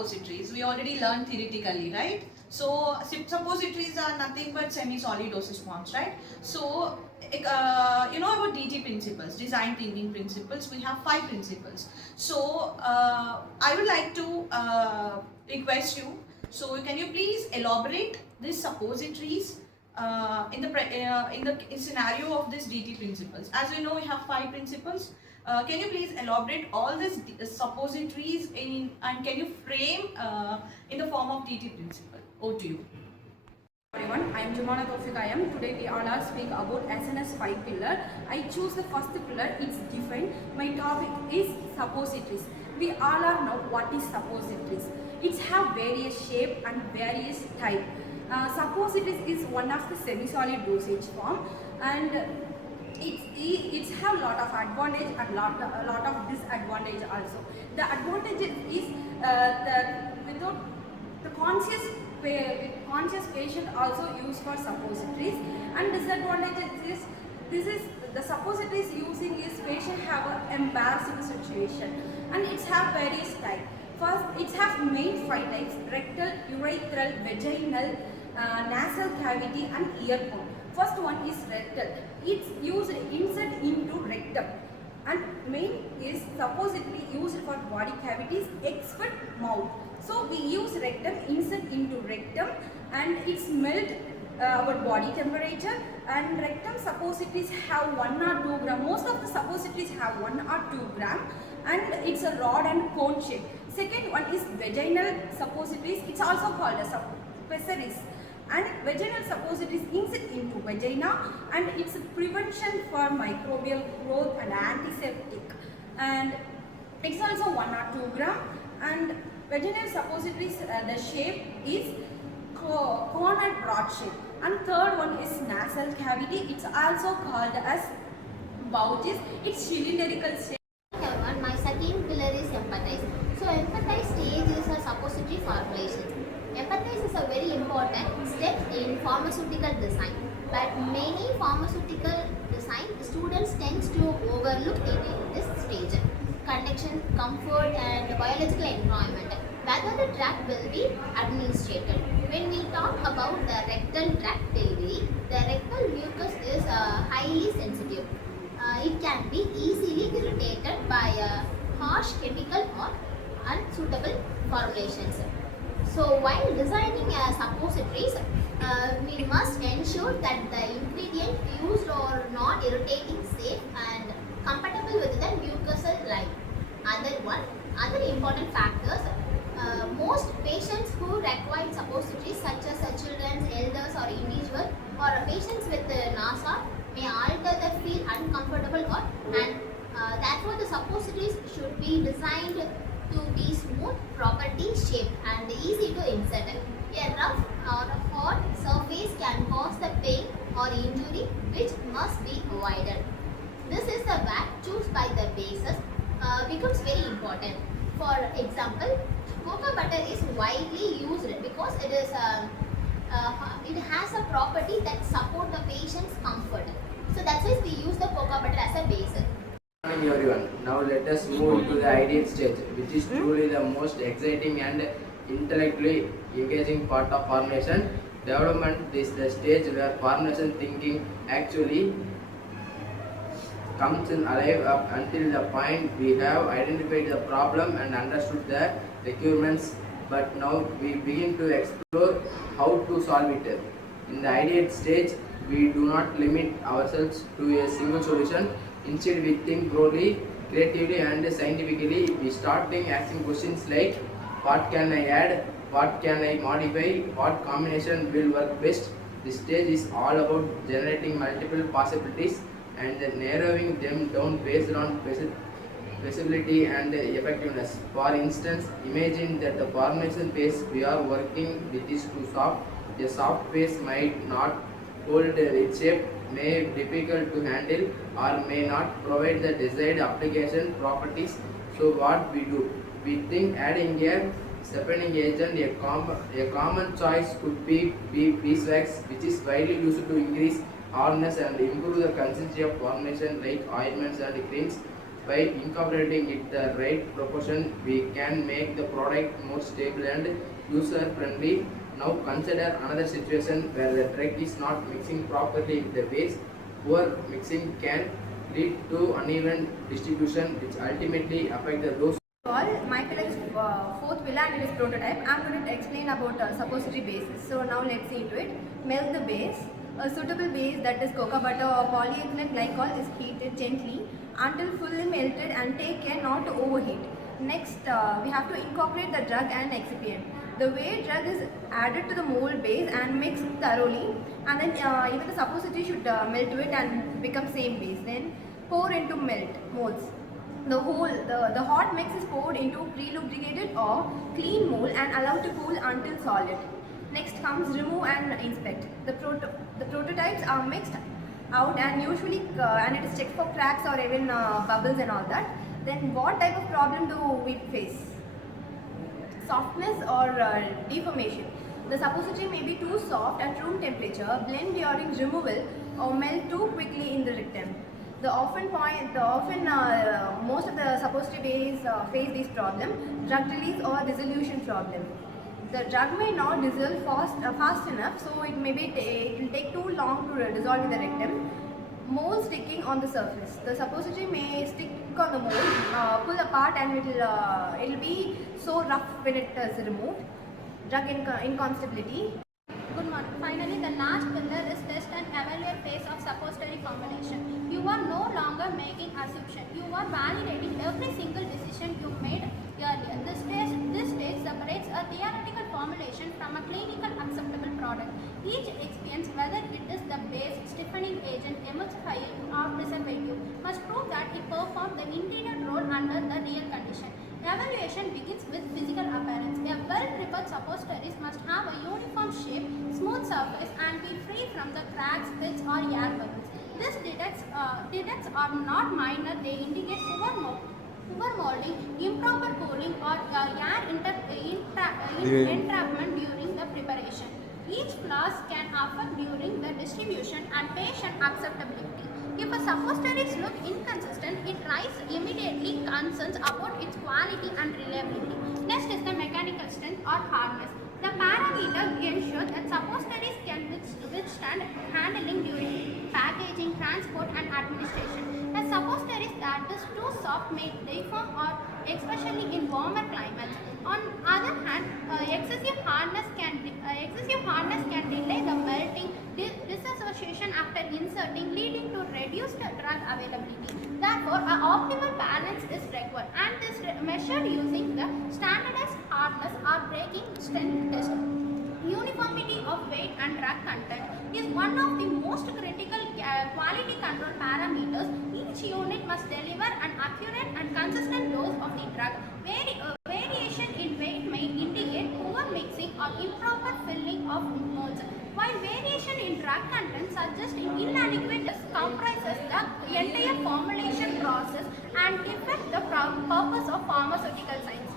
suppositories. We already learned theoretically, right? So suppositories are nothing but semi-solid dosage forms, right? So you know about DT principles, design thinking principles. We have 5 principles. So I would like to request you. So can you please elaborate these suppositories in the scenario of this DT principles? As we know, we have 5 principles. Can you please elaborate all these suppositories and can you frame in the form of DT principle? Over to you. Everyone, I am Today we all are speak about SNS 5 pillar. I choose the first pillar. It's defined. My topic is suppositories. We all are know what is suppositories. It have various shape and various type. Suppositories is one of the semi-solid dosage form, and it have lot of advantage and lot of disadvantage also. The advantage is without the conscious patient also use for suppositories, and disadvantage is the suppositories using is patient have an embarrassing situation, and it have various types. First, it has main 5 types: rectal, urethral, vaginal, nasal cavity and ear bone. First one is rectal. It's used insert into rectum, and main is supposedly used for body cavities except mouth. So we use rectum, insert into rectum, and it's melt our body temperature. And rectum suppositories have 1 or 2 gram. Most of the suppositories have 1 or 2 gram, and it's a rod and cone shape. Second one is vaginal suppositories. It's also called as suppositories. And vaginal suppositories insert into vagina, and it's a prevention for microbial growth and antiseptic. And it's also 1 or 2 gram. And vaginal suppositories, the shape is cone and broad shape. And third one is nasal cavity. It's also called as pouches. It's cylindrical shape. And my second pillar is empathize. So empathize stage is a suppository formulation. Empathize is a very important step in pharmaceutical design, but many pharmaceutical design students tend to overlook in this stage. Conduction, comfort and biological environment, whether the drug will be administered. When we talk about the rectal drug delivery, the rectal mucus is highly sensitive. It can be easily irritated by harsh chemical or unsuitable formulations. So while designing suppositories, we must ensure that the ingredient used are not irritating, safe and compatible with the mucosal line. Other important factors, most patients who require suppositories such as children, elders or individuals or patients with NASA may alter the feel uncomfortable and therefore the suppositories should be designed to be smooth, properly shaped and easy to insert. A rough or a hard surface can cause the pain or injury which must be avoided. This is the where choose by the basis becomes very important. For example, cocoa butter is widely used because it has a property that support the patient's comfort. So that's why we use the cocoa butter as a basis. Good morning everyone. Now let us move to the ideal stage, which is truly the most exciting and intellectually engaging part of formulation. Development is the stage where formulation thinking actually comes in alive up until the point we have identified the problem and understood the requirements, but now we begin to explore how to solve it. In the ideal stage, we do not limit ourselves to a single solution. Instead, we think broadly, creatively and scientifically. We start asking questions like, what can I add, what can I modify, what combination will work best. This stage is all about generating multiple possibilities and narrowing them down based on feasibility and effectiveness. For instance, imagine that the formulation phase we are working with is too soft. The soft phase might not hold its shape, may be difficult to handle, or may not provide the desired application properties. So what we do? We think adding a separating agent. A common choice could be beeswax, which is widely used to increase hardness and improve the consistency of formulation like ointments and creams. By incorporating it the right proportion, we can make the product more stable and user friendly. Now consider another situation where the drug is not mixing properly with the base. Poor mixing can lead to uneven distribution, which ultimately affect the dose. My pillar is fourth pillar and it is prototype. I am going to explain about suppository bases. So now let's see into it. Melt the base. A suitable base, that is cocoa butter or polyethylene glycol, is heated gently until fully melted and take care not to overheat. Next, we have to incorporate the drug and excipient. The way drug is added to the mold base and mixed thoroughly, and then even the suppository should melt to it and become same base. Then pour into molds. The hot mix is poured into pre-lubricated or clean mold and allowed to cool until solid. Next comes remove and inspect. The prototypes are mixed out and usually and it is checked for cracks or even bubbles and all that. Then what type of problem do we face? Softness or deformation. The suppository may be too soft at room temperature, blend during removal, or melt too quickly in the rectum. Most of the suppository bases face this problem: drug release or dissolution problem. The drug may not dissolve fast enough, so it will take too long to dissolve in the rectum. Mold sticking on the surface. The suppository may stick on the mold, pull apart, and it will be so rough when it is removed. Drug inconstability. Good morning. Finally, the last pillar is test and evaluate phase of suppository formulation. You are no longer making assumption. You are validating every single decision you made earlier. This stage separates a theoretical formulation from a clinical acceptable product. Each experience, whether it is the base, stiffening agent, emulsifier, or preservative, must prove that it performed the intended role under the real condition. Evaluation begins with physical appearance. A well-prepared suppositories must have a uniform shape, smooth surface, and be free from the cracks, pits, or air bubbles. These defects are not minor. They indicate poor molding, improper cooling, or air entrapment during the preparation. Each flaws can affect during the distribution and patient acceptability. If a suppositories look inconsistent, it raises immediately concerns about its quality and reliability. Next is the mechanical strength or hardness. The parameter ensures that suppositories can withstand handling during packaging, transport, and administration. A suppositories that is too soft may deform or especially in warmer climates. On other hand, excessive hardness can delay the melting, disassociation after inserting, leading to reduced drug availability. Therefore, an optimal balance is required, and this measured using the standardized hardness or breaking strength test. Uniformity of weight and drug content is one of the most critical quality control parameters. Each unit must deliver an accurate and consistent dose of the drug. Variation in weight may indicate poor mixing or improper filling of molds, while variation in drug content suggests inadequate comprises the entire formulation process and defect the purpose of pharmaceutical science.